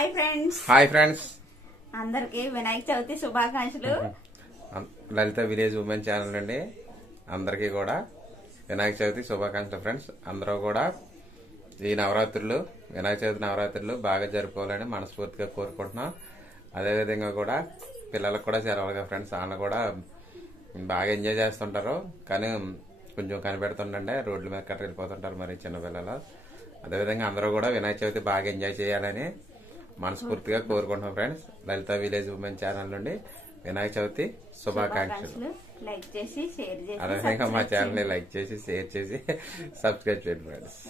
Hi friends అందరికి వినాయక చవితి శుభాకాంక్షలు. లలిత village women channel నుండి అందరికీ కూడా వినాయక చవితి శుభాకాంక్షలు ఫ్రెండ్స్. అందరూ కూడా ఈ నవరాత్రులు వినాయక చవితి నవరాత్రులు బాగా జరుపుకోవాలని మనస్ఫూర్తిగా కోరుకుంటున్నాం. అదేవిధంగా కూడా పిల్లలకు కూడా సెలవులుగా ఫ్రెండ్స్, వాళ్ళు కూడా బాగా ఎంజాయ్ చేస్తుంటారు. కానీ కొంచెం కనిపెడుతుండే రోడ్ల మీద కట్ట వెళ్ళిపోతుంటారు మరి చిన్నపిల్లలు. అదేవిధంగా అందరూ కూడా వినాయక చవితి బాగా ఎంజాయ్ చేయాలని మనస్ఫూర్తిగా కోరుకుంటున్నాం ఫ్రెండ్స్. లలిత విలేజ్ ఉమెన్ ఛానల్ నుండి వినాయక చవితి శుభాకాంక్షలు. లైక్ చేసి షేర్ చేసి అదేవిధంగా మా ఛానల్ ని లైక్ చేసి షేర్ చేసి సబ్స్క్రైబ్ చేయండి ఫ్రెండ్స్.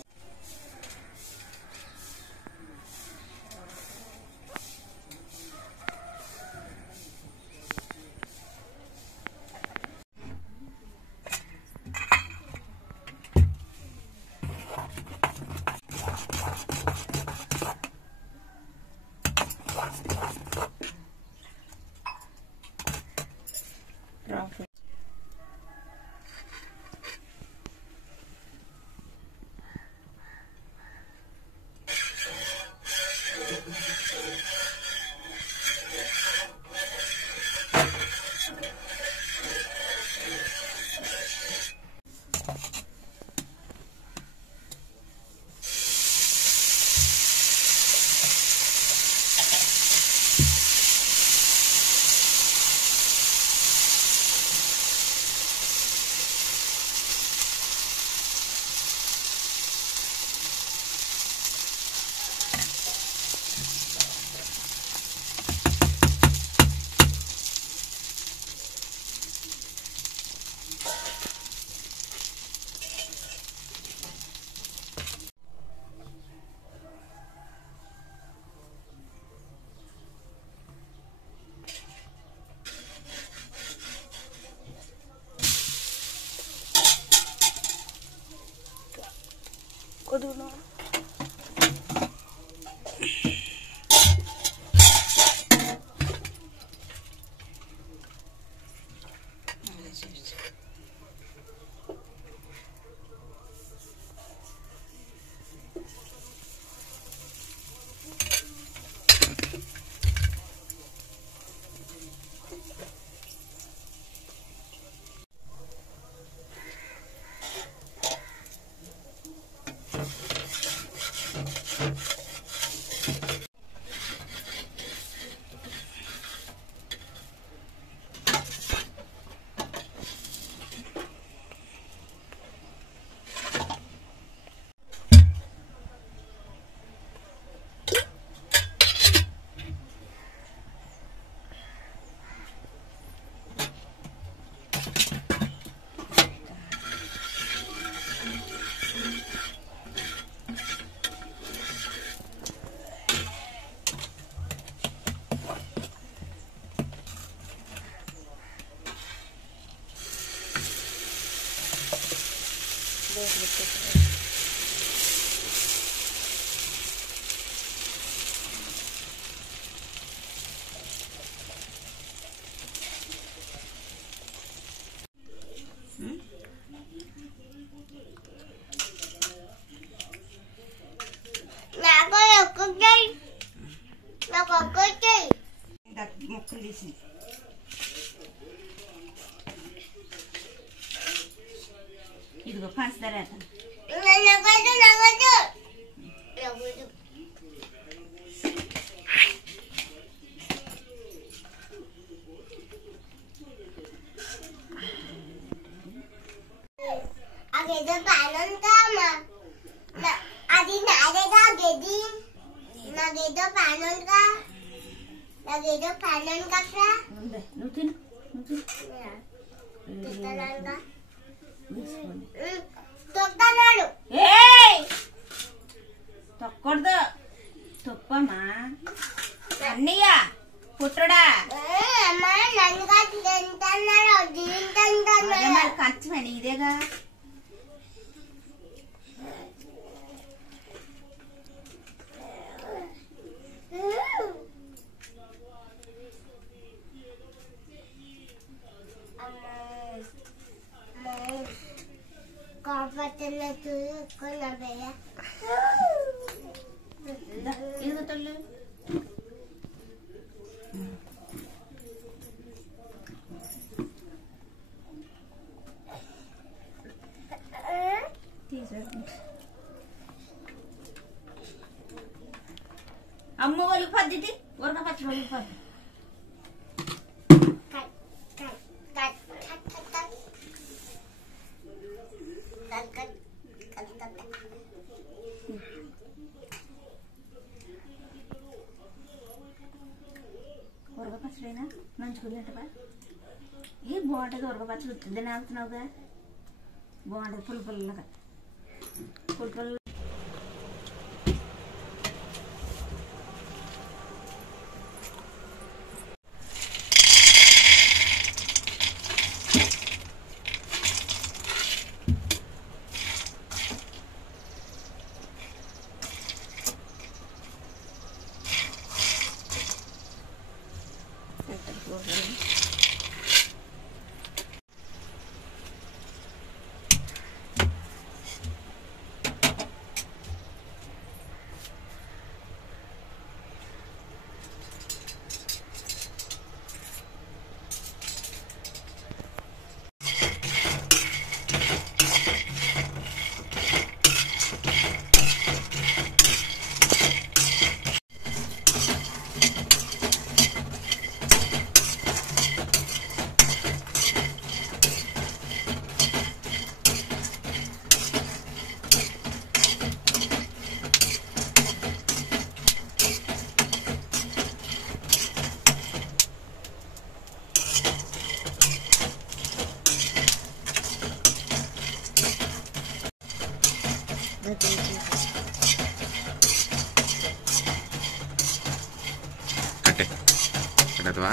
ముక్కలు తీసి ఇదిగో పంచదార అది నాదేగా గది నాదేదో పానుందా నాదేదో పానుందా కదా నువ్వు తిను తింటానంగా తొక్కనాడు తొక్కూడదు తొప్పమ్మా అన్నయ్య పుట్టుడా అమ్మా నన్నుగా తింటున్నాడు తింటున్నాడు ఖర్చుమని ఇదేగా కాపతల తు కొన బెయ అమ్మ వాళ్ళకి పద్ధతి ఉరక పచ్చి వాళ్ళకి పద్ధతి cut cut cut cut cut cut cut cut cut ఉరక పచ్చడైనా నంచుకుందంటవా ఏ బాగుంటుంది ఉరక పచ్చడి వస్తుందని ఆగుతున్నావుగా బాగుంటుంది పుల్ల పుల్లగా పుల్ల పుల్ల కట్టే కట్టవా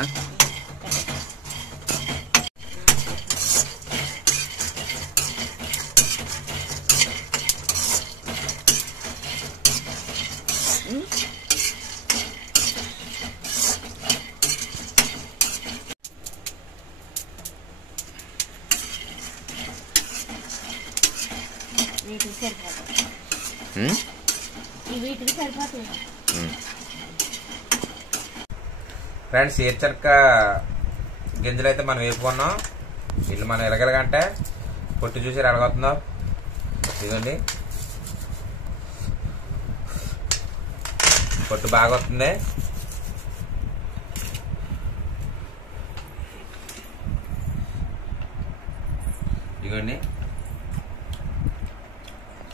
వీటికి సరిపోతుంది ఈ వీటికి సరిపోతుంది ఫ్రెండ్స్ ఏర్చక్క గింజలు అయితే మనం వేపుకున్నాం వీళ్ళు మనం ఎలగలగంటే పొట్టు చూసి ఎలగొస్తున్నాం ఇదండి పొట్టు బాగా వస్తుంది ఇదిగోండి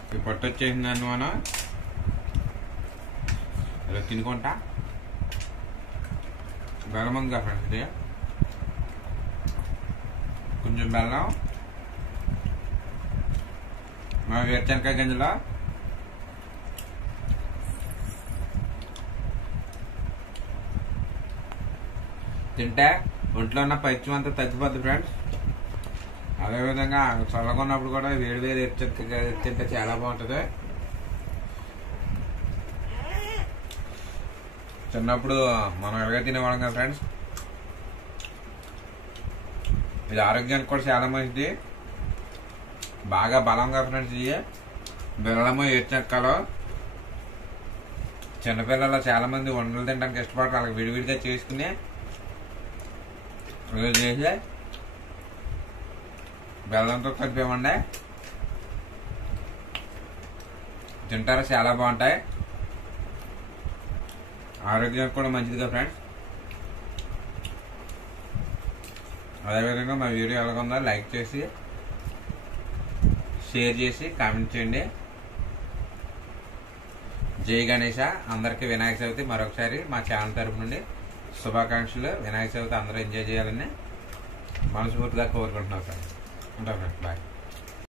ఈ పొట్టు వచ్చేసిందండి మనం ఇలా తినుకుంటా బెల్లం ఉంది కదా ఫ్రెండ్స్ ఇది కొంచెం బెల్లం మన వేరుశనగకాయ గింజలో తింటే ఒంట్లో ఉన్న పైత్యం అంతా తగ్గిపోద్ది ఫ్రెండ్స్ అదేవిధంగా చల్లగా ఉన్నప్పుడు కూడా వేడి వేడి వేరుశనగకాయ తింటే చాలా బాగుంటుంది చిన్నప్పుడు మనం ఎలాగ తినేవాళ్ళం కదా ఫ్రెండ్స్ ఇది ఆరోగ్యానికి కూడా చాలా మంచిది బాగా బలంగా ఫ్రెండ్స్ ఇవి బెల్లము ఏర్చెక్కలు చిన్నపిల్లలు చాలా మంది వంటలు తినడానికి ఇష్టపడతారు వాళ్ళకి విడివిడిగా చేసుకుని చేసి బెల్లంతో కలిపేమండి తింటారు చాలా బాగుంటాయి ఆరోగ్యానికి కూడా మంచిదిగా ఫ్రెండ్స్ అదేవిధంగా మా వీడియో ఎలాగుందో లైక్ చేసి షేర్ చేసి కామెంట్ చేయండి జై గణేష అందరికీ వినాయక చవితి మరొకసారి మా ఛానల్ తరపు నుండి శుభాకాంక్షలు వినాయక చవితి అందరూ ఎంజాయ్ చేయాలని మనస్ఫూర్తిగా కోరుకుంటున్నాం ఫ్రెండ్స్ ఉంటాం ఫ్రెండ్స్ బాయ్